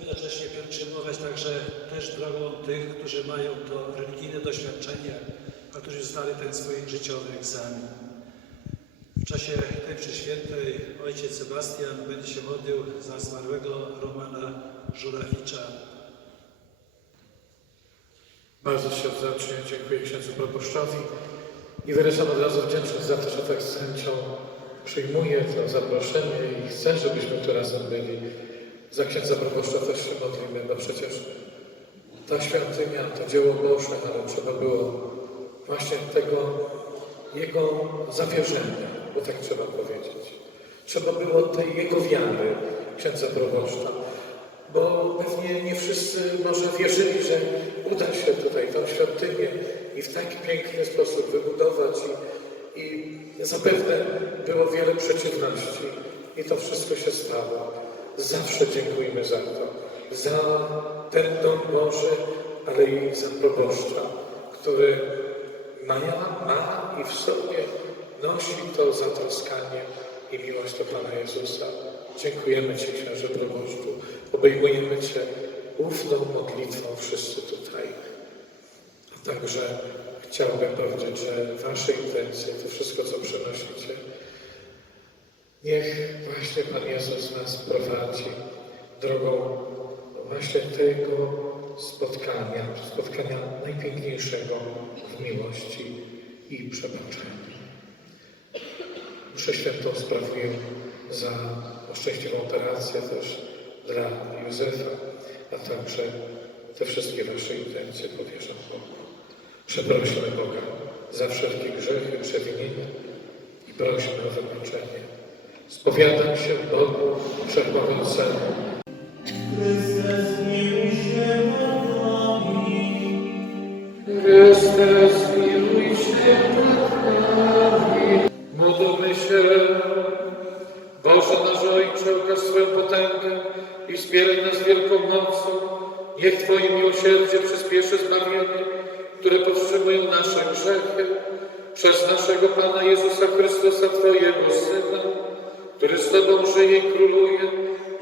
Jednocześnie pielgrzymować także też drogą tych, którzy mają to religijne doświadczenie, a którzy zdali ten swój życiowy egzamin. W czasie tej mszy świętej ojciec Sebastian będzie się modlił za zmarłego Romana Żurawicza. Bardzo serdecznie dziękuję księdzu proboszczowi i wyrażam od razu wdzięczność za to, że tak z chęcią przyjmuje to zaproszenie i chce, żebyśmy tu razem byli. Za księdza proboszcza też się modlimy, bo przecież ta świątynia to dzieło Boże, ale trzeba było właśnie tego jego zawierzenia, bo tak trzeba powiedzieć. Trzeba było tej jego wiary księdza proboszcza bo pewnie nie wszyscy może wierzyli, że uda się tutaj tą świątynię i w taki piękny sposób wybudować i, i zapewne było wiele przeciwności i to wszystko się stało. Zawsze dziękujmy za to, za ten dom Boży, ale i za proboszcza, który ma, ma i w sobie nosi to zatroskanie i miłość do Pana Jezusa. Dziękujemy Ci, księże proboszczu. Obejmujemy Cię ufną modlitwą wszyscy tutaj. A także chciałbym powiedzieć, że Wasze intencje, to wszystko, co przynosicie, niech właśnie Pan Jezus nas prowadzi drogą właśnie tego spotkania, spotkania najpiękniejszego w miłości i przebaczeniu. Mszę świętą sprawuję za szczęśliwą operację też dla Józefa, a także te wszystkie Wasze intencje powierzam Bogu. Przeprosimy Boga za wszelkie grzechy, przewinienia i prosimy o wybaczenie. Spowiadam się Bogu Wszechmogącemu, Chryste, zmiłuj się nad nami. Módlmy się. Boże nasz Ojcze, okaż swoją potęgę i wspieraj nas wielką mocą. Niech Twoje miłosierdzie przyspieszy zbawienie, które powstrzymują nasze grzechy. Przez naszego Pana Jezusa Chrystusa, Twojego Syna, który z Tobą żyje i króluje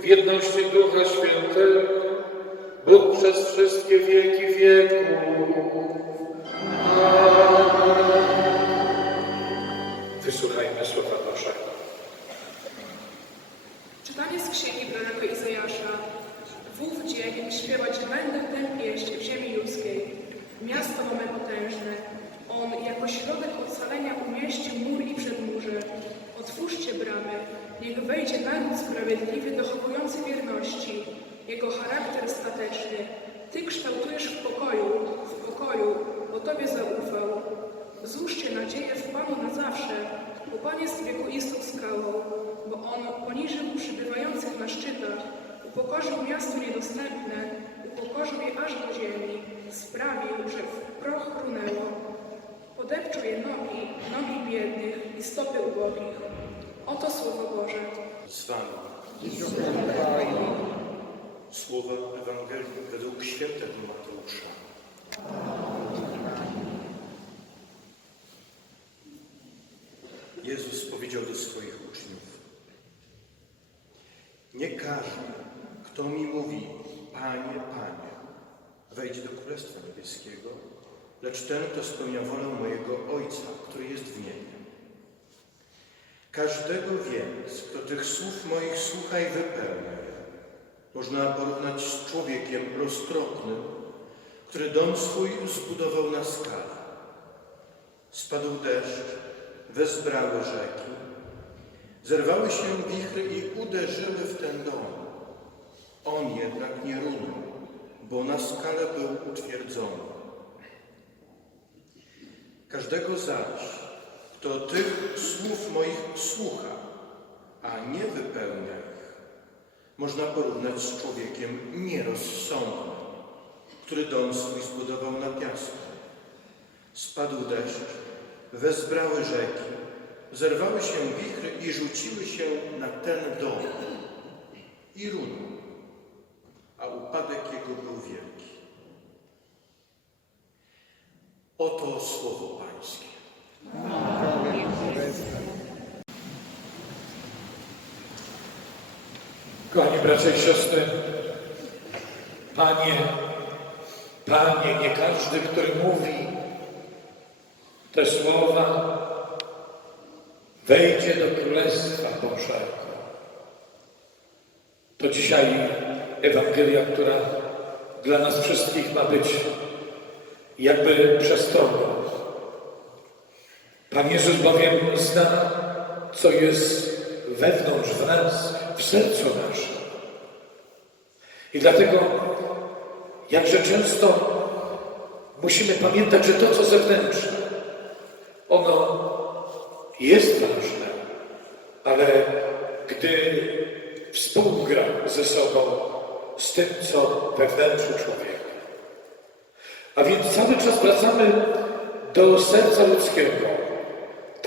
w jedności Ducha Świętego, Bóg przez wszystkie wieki wieków. Wysłuchajmy słowa Bożego. Czytanie z księgi proroka Izajasza. W ów dzień śpiewać będę tę pieśń w ziemi ludzkiej. Miasto mamy potężne. On jako środek ocalenia umieści mur i przedmurze. Otwórzcie bramy. Niech wejdzie naród sprawiedliwy, dochowujący wierności. Jego charakter stateczny. Ty kształtujesz w pokoju, w pokoju, bo Tobie zaufał. Złóżcie nadzieję w Panu na zawsze, bo Pan jest wiekuistą skałą, bo On poniżył przybywających na szczytach, upokorzył miasto niedostępne, upokorzył je aż do ziemi, sprawił, że w proch runęło. Podepczął nogi, nogi biednych i stopy ubogich. Oto Słowo Boże. z Wami. Słowa Ewangelii według świętego Mateusza. Jezus powiedział do swoich uczniów: Nie każdy, kto mi mówi, Panie, Panie, wejdzie do Królestwa Niebieskiego, lecz ten, kto spełnia wolę mojego Ojca, który jest w niebie. Każdego więc, kto tych słów moich słucha i wypełnia można porównać z człowiekiem roztropnym, który dom swój zbudował na skale. Spadł deszcz, wezbrały rzeki, zerwały się wichry i uderzyły w ten dom. On jednak nie runął, bo na skale był utwierdzony. Każdego zaś, kto tych słów moich słucha, a nie wypełnia ich, można porównać z człowiekiem nierozsądnym, który dom swój zbudował na piasku. Spadł deszcz, wezbrały rzeki, zerwały się wichry i rzuciły się na ten dom i runął, a upadek jego był wielki. Oto słowo Pańskie. Kochani bracia i siostry, Panie, Panie, nie każdy, który mówi te słowa, wejdzie do Królestwa Bożego. To dzisiaj Ewangelia, która dla nas wszystkich ma być jakby przestrogą. Pan Jezus bowiem zna, co jest wewnątrz w nas, w sercu naszym. I dlatego jakże często musimy pamiętać, że to, co zewnętrzne, ono jest ważne, ale gdy współgra ze sobą z tym, co we wnętrzu człowieka. A więc cały czas wracamy do serca ludzkiego.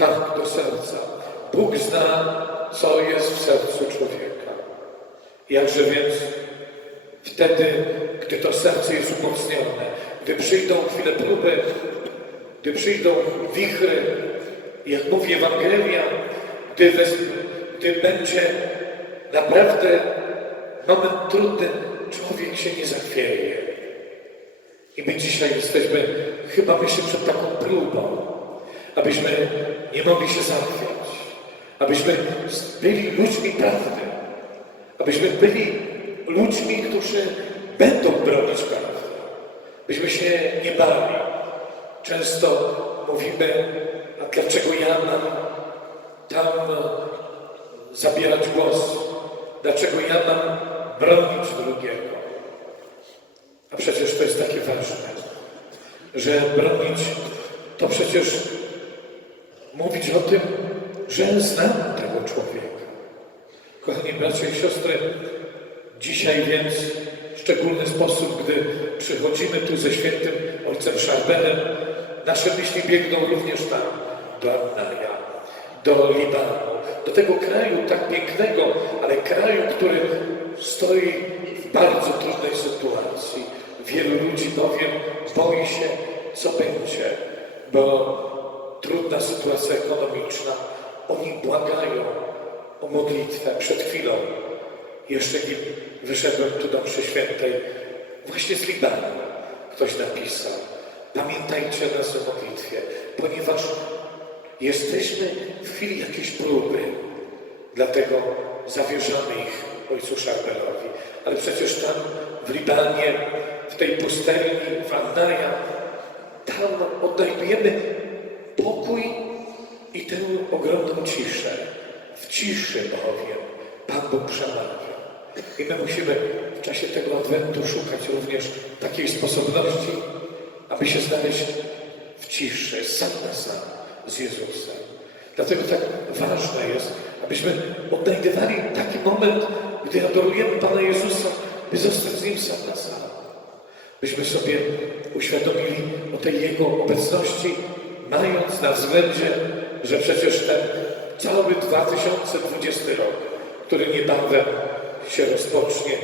Tak, do serca. Bóg zna, co jest w sercu człowieka. Jakże więc wtedy, gdy to serce jest umocnione, gdy przyjdą chwile próby, gdy przyjdą wichry, jak mówi Ewangelia, gdy, gdy będzie naprawdę moment trudny, człowiek się nie zachwieje. I my dzisiaj jesteśmy chyba myślę przed taką próbą, abyśmy nie mogli się zachwiać, abyśmy byli ludźmi prawdy, abyśmy byli ludźmi, którzy będą bronić prawdy, byśmy się nie bali. Często mówimy, a dlaczego ja mam tam zabierać głos? Dlaczego ja mam bronić drugiego? A przecież to jest takie ważne, że bronić to przecież mówić o tym, że znam tego człowieka. Kochani bracia i siostry, dzisiaj więc w szczególny sposób, gdy przychodzimy tu ze świętym ojcem Szarbelem, nasze myśli biegną również tam, do Annaja, do Libanu, do tego kraju tak pięknego, ale kraju, który stoi w bardzo trudnej sytuacji. Wielu ludzi bowiem boi się, co będzie, bo trudna sytuacja ekonomiczna. Oni błagają o modlitwę przed chwilą. Jeszcze nim wyszedłem tu do mszy świętej, właśnie z Libanu ktoś napisał. Pamiętajcie nas o modlitwie, ponieważ jesteśmy w chwili jakiejś próby. Dlatego zawierzamy ich ojcu Szarbelowi. Ale przecież tam w Libanie, w tej pustelni, w Annaja, tam odnajdujemy ogromną ciszę. W ciszy bowiem Pan Bóg przemawia. I my musimy w czasie tego Adwentu szukać również takiej sposobności, aby się znaleźć w ciszy, sam na sam z Jezusem. Dlatego tak ważne jest, abyśmy odnajdywali taki moment, gdy adorujemy Pana Jezusa, by zostać z Nim sam na sam. Byśmy sobie uświadomili o tej Jego obecności, mając na względzie, że przecież ten cały 2020 rok, który niebawem się rozpocznie,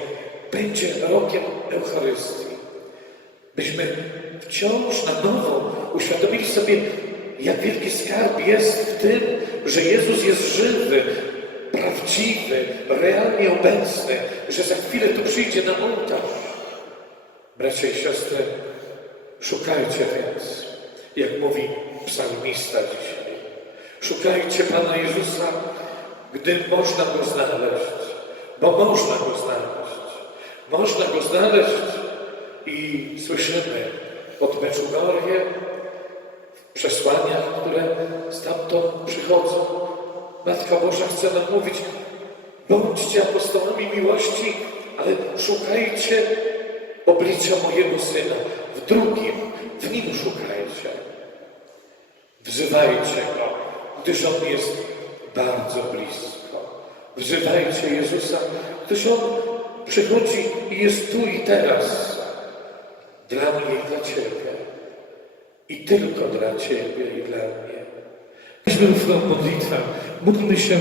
będzie rokiem Eucharystii. Byśmy wciąż na nowo uświadomili sobie, jak wielki skarb jest w tym, że Jezus jest żywy, prawdziwy, realnie obecny, że za chwilę tu przyjdzie na ołtarz. Bracia i siostry, szukajcie więc, jak mówi psalmista dzisiaj. Szukajcie Pana Jezusa, gdy można Go znaleźć, bo można Go znaleźć. Można Go znaleźć i słyszymy od Meczugorje w przesłaniach, które stamtąd przychodzą. Matka Boża chce nam mówić, bądźcie apostołami miłości, ale szukajcie oblicza mojego Syna. W drugim, w Nim szukajcie. Wzywajcie Go, gdyż On jest bardzo blisko. Wzywajcie Jezusa, gdyż On przychodzi i jest tu i teraz. Dla mnie i dla Ciebie. I tylko dla Ciebie i dla mnie. Weźmy ufną modlitwę. Módlmy się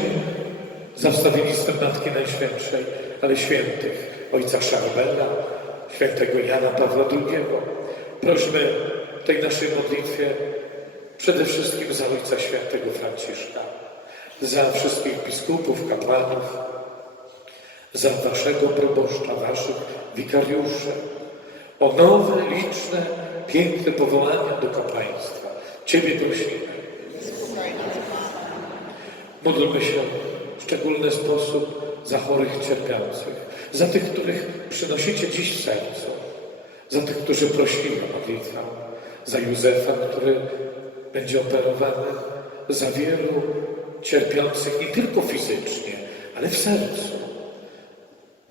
za wstawiennictwem Matki Najświętszej, ale świętych Ojca Szarbela, świętego Jana Pawła II. Prośmy tej naszej modlitwie przede wszystkim za Ojca Świętego Franciszka, za wszystkich biskupów, kapłanów, za Waszego proboszcza, Waszych wikariuszy, o nowe, liczne, piękne powołania do kapłaństwa. Ciebie prosimy. Módlmy się w szczególny sposób za chorych cierpiących, za tych, których przynosicie dziś w sercu, za tych, którzy prosili o modlitwę, za Józefa, który będzie operowany, za wielu cierpiących nie tylko fizycznie, ale w sercu.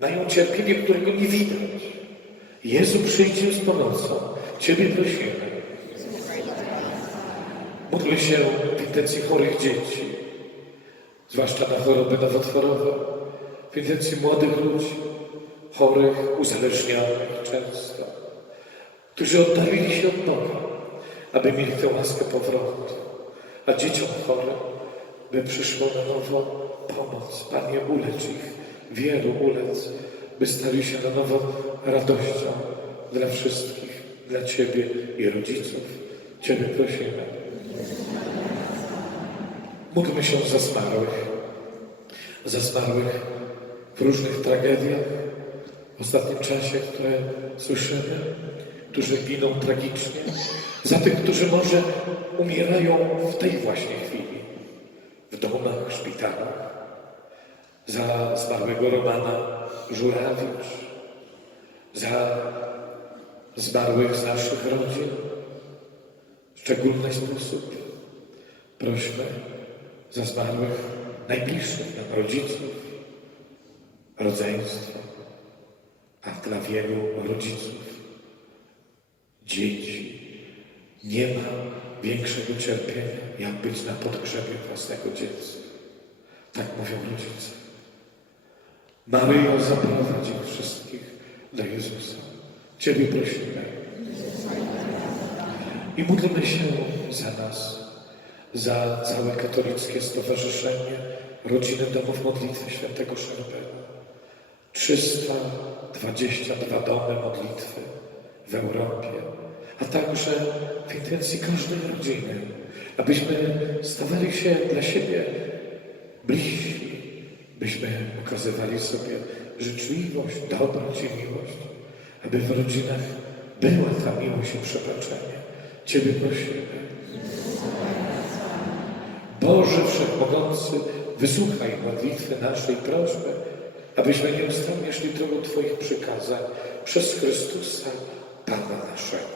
Mają cierpienie, którego nie widać. Jezu przyjdzie z pomocą. Ciebie prosimy. Módlmy się w intencji chorych dzieci, zwłaszcza na choroby nowotworowe, w intencji młodych ludzi, chorych, uzależnionych często, którzy oddalili się od Boga, aby mieli tę łaskę powrotu, a dzieciom chorym, by przyszło na nowo pomoc. Panie, ulecz ich, wielu ulec, by stali się na nowo radością dla wszystkich, dla Ciebie i rodziców. Ciebie prosimy. Módlmy się za zmarłych, za zmarłych w różnych tragediach w ostatnim czasie, które słyszymy, którzy giną tragicznie, za tych, którzy może umierają w tej właśnie chwili, w domach, szpitalach, za zmarłego Romana Żurawicz, za zmarłych z naszych rodzin, w szczególny sposób prośmy za zmarłych najbliższych nam rodziców, rodzeństwo, a dla wielu rodziców, dzieci nie ma większego cierpienia, jak być na podgrzebie własnego dziecka. Tak mówią rodzice. Maryjo, zaprowadź ich wszystkich do Jezusa. Ciebie prosimy. I módlmy się za nas, za całe katolickie stowarzyszenie Rodziny Domów Modlitwy Świętego Szerpena. 322 domy modlitwy w Europie, a także w intencji każdej rodziny, abyśmy stawali się dla siebie bliźni, byśmy okazywali sobie życzliwość, dobroć i miłość, aby w rodzinach była ta miłość i przebaczenie. Ciebie prosimy. Boże Wszechmogący, wysłuchaj modlitwy naszej prośby, abyśmy nieustannie szli drogą Twoich przykazań przez Chrystusa, Pana naszego. Błogosławiony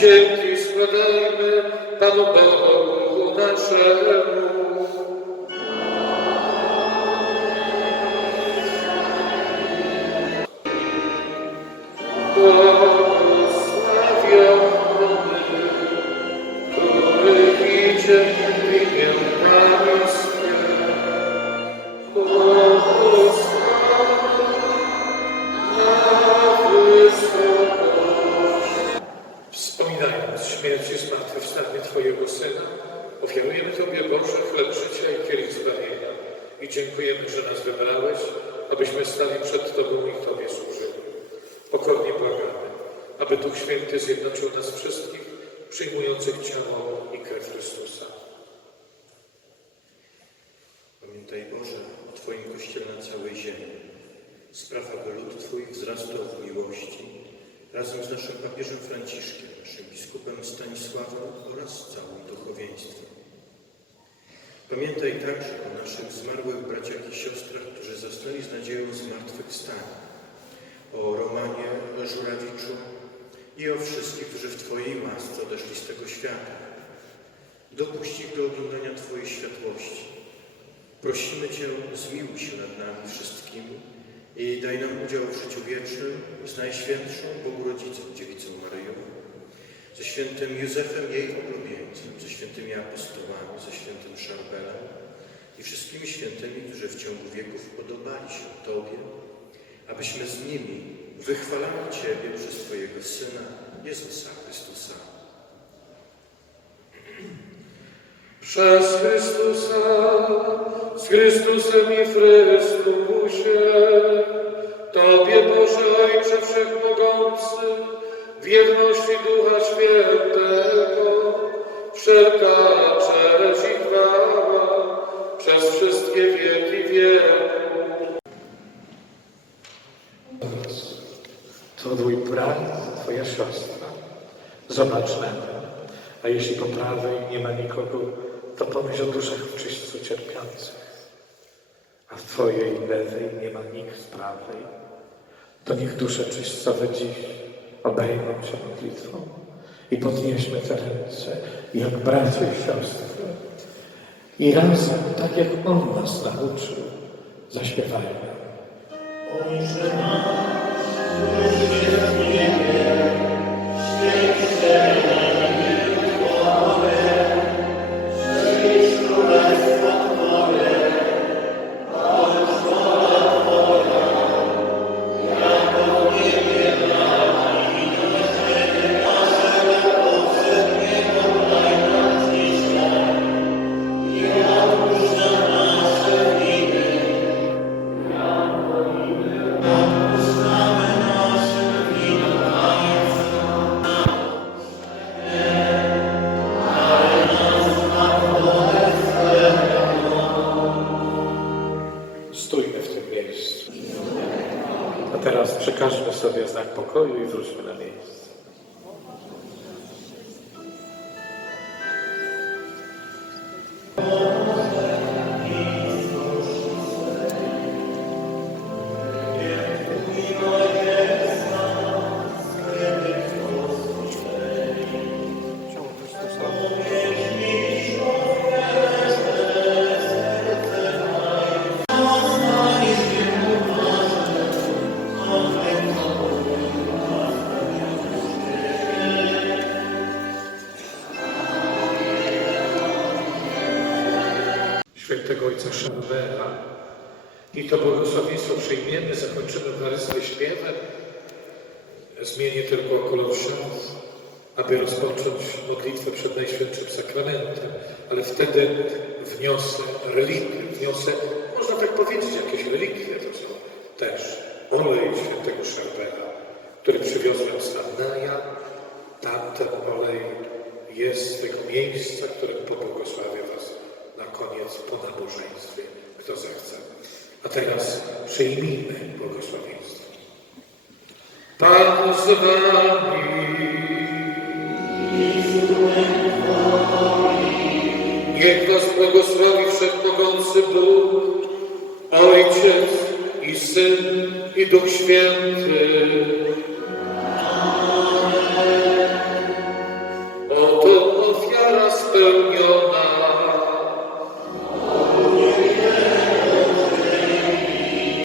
Dzięki składajmy Panu Bogu naszemu. Dziękujemy, że nas wybrałeś, abyśmy stali przed Tobą i Tobie służyli. Pokornie błagamy, aby Duch Święty zjednoczył nas wszystkich, przyjmujących ciało i krew Chrystusa. Pamiętaj Boże o Twoim Kościele na całej ziemi. Spraw, aby lud Twój wzrastał w miłości razem z naszym papieżem Franciszkiem, naszym biskupem Stanisławem oraz całym duchowieństwem. Pamiętaj także o naszych zmarłych braciach i siostrach, którzy zasnęli z nadzieją zmartwychwstania, o Romanie Żurawiczu i o wszystkich, którzy w Twojej łasce odeszli z tego świata. Dopuść ich do oglądania Twojej światłości. Prosimy Cię, zmiłuj się nad nami wszystkimi i daj nam udział w życiu wiecznym z Najświętszą Bogu Rodzicą, Dziewicą Maryją, ze świętym Józefem, jej oblubieńcem, ze świętymi apostołami, ze świętym Szarbelem i wszystkimi świętymi, którzy w ciągu wieków podobali się Tobie, abyśmy z nimi wychwalali Ciebie przez Twojego Syna, Jezusa Chrystusa. Przez Chrystusa, z Chrystusem i w Chrystusie, Tobie Boże Ojcze Wszechmogący, w jedności Ducha Świętego, wszelka cześć i chwała przez wszystkie wieki wieków. To twój brat, twoja siostra. Zobacz nią. A jeśli po prawej nie ma nikogo, to pomyśl o duszach w cierpiących. A w twojej lewej nie ma nikt z prawej, to niech dusze czyśćcowe dziś obejmą się modlitwą i podnieśmy te ręce jak bracia i siostry. I razem, tak jak On nas nauczył, zaśpiewajmy. Stójmy w Ojca Szambera. I to błogosławieństwo przyjmiemy, zakończymy Eucharystię śpiewem. Zmienię tylko kolor ksiądz, aby rozpocząć modlitwę przed Najświętszym Sakramentem, ale wtedy wniosę relikwie, wniosę, można tak powiedzieć, jakieś relikwie, to są też olej świętego Szambera, który przywiozłem z Annaja. Tamten olej jest z tego miejsca, którym pobłogosławię Was na koniec po nabożeństwie, kto zechce. A teraz przyjmijmy błogosławieństwo. Pan z Wami. Niech Was błogosławi Wszechmogący Bóg, Ojciec i Syn i Duch Święty.